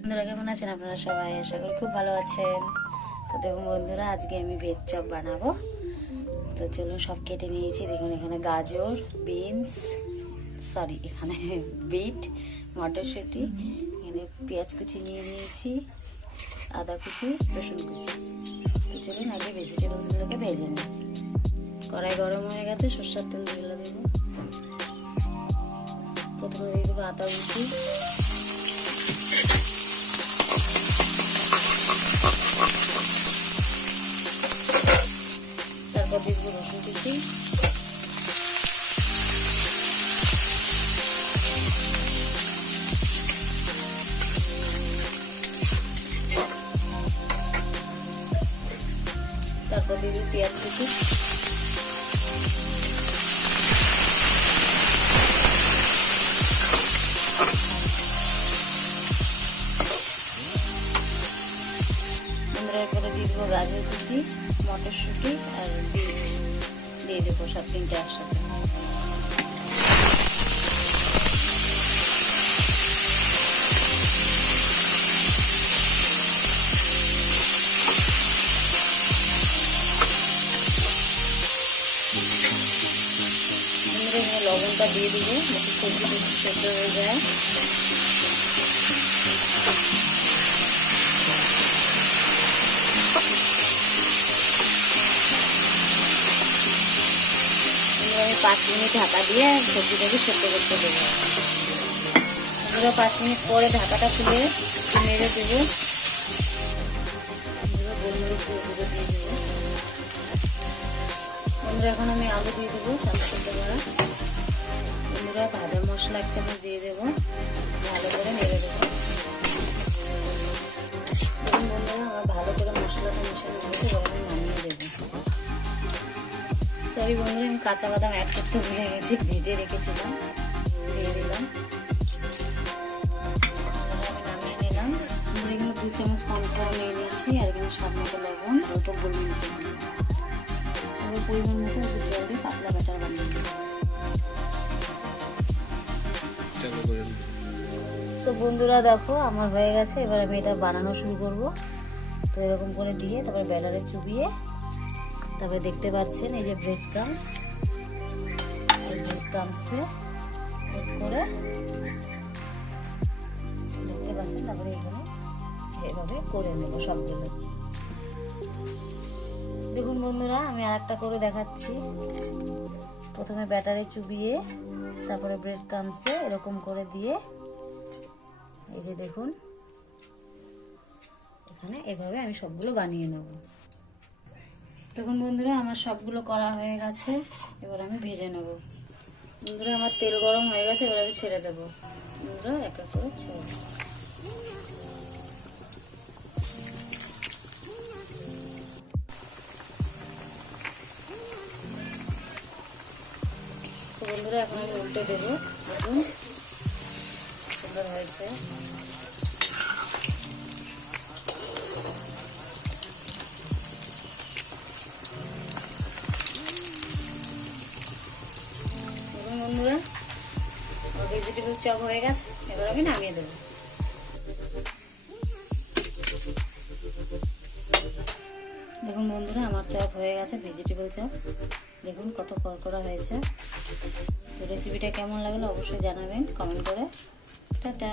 বন্ধুরা, কেমন আছেন আপনারা সবাই? আশা করি খুব ভালো আছেন। তো দেখুন বন্ধুরা, আজকে আমি ভেজ চপ বানাবো। তো চলুন, সব কেটে নিয়েছি। দেখুন এখানে গাজর বিনস সরি এখানে বিট মটরশুঁটি, এখানে পেঁয়াজ কুচি নিয়ে নিয়েছি, আদা কুচি, রসুন কুচি। তো চলুন, আগে ভেজিটেবলসগুলোকে ভেজে নিই। কড়াই গরম হয়ে গেছে, সর্ষার তেল দিয়ে দেব। প্রথমে দিয়ে দেবো আদা কুচি তারপর দিয়ে দেবো রসুন কুচি। পেঁয়াজ কুচি। আমরা এরপরে দিয়ে দেবো গাজর কুচি, মটরশুঁটি আর দিয়ে দেবো সব তিনটে একসাথে। লবণটা দিয়ে দিব, যাতে সবজি সেদ্ধ হয়ে যায়। আমি পাঁচ মিনিট ঢাকা দিয়ে সবজিটাকে সেদ্ধ করতে দেবো। আমরা পাঁচ মিনিট পরে ঢাকাটা খুলে নেড়ে দেবো। গোলমরিচ দিয়ে দেবো। বন্ধুরা, এখন আমি আলু দিয়ে দেবো সেদ্ধ করা। বন্ধুরা ভাজা মশলা এক চামচ দিয়ে দেবো। ভালো করে নেড়ে দেবো। বন্ধুরা আমার ভালো করে মশলাটা আমি নামিয়ে দেবো। সরি বন্ধুরা, আমি কাঁচা বাদাম অ্যাড করতে ভুলে গেছি, ভেজে রেখেছিলাম দিয়ে দিলাম। এখানে দু চামচ কর্নফ্লাওয়ার নিয়ে নিয়েছি, আর এখানে স্বাদ মতো লবণ, অল্প গোলমরিচ পরিমাণ মতো জল দিয়ে পাতলা বানিয়ে সো বন্ধুরা দেখো, আমার হয়ে গেছে। এবার আমি এটা বানানো শুরু করব। তো এরকম করে দিয়ে তারপরে ব্যাটারে চুবিয়ে তারপরে দেখতে পাচ্ছেন, এই যে ব্রেড ক্রামস এই ব্রেড ক্রামসে করে দেখতে পাচ্ছেন, তারপরে এখানে এভাবে করে নেব সবগুলো। দেখুন বন্ধুরা, আমি আর একটা করে দেখাচ্ছি। প্রথমে ব্যাটারে চুবিয়ে তারপরে ব্রেড ক্রামসে এরকম করে দিয়ে এই যে দেখুন, এখানে এভাবে আমি সবগুলো বানিয়ে নেব। দেখুন বন্ধুরা, আমার সবগুলো করা হয়ে গেছে, এবার আমি ভেজে নেব। বন্ধুরা, আমার তেল গরম হয়ে গেছে, এবার আমি ছেড়ে দেবো। বন্ধুরা, এক এক করে ছেড়ে দেবো। বন্ধুরা, এখন আমি উল্টে দেবো। দেখুন, সুন্দর হয়েছে। বন্ধুরা ভেজিটেবল চপ হয়ে গেছে। এবার আমি নামিয়ে দেবো। দেখুন বন্ধুরা, আমার চপ হয়ে গেছে, ভেজিটেবল চপ। দেখুন কত কড়কড়া হয়েছে। তো রেসিপিটা কেমন লাগল অবশ্যই জানাবেন কমেন্ট করে। টাটা।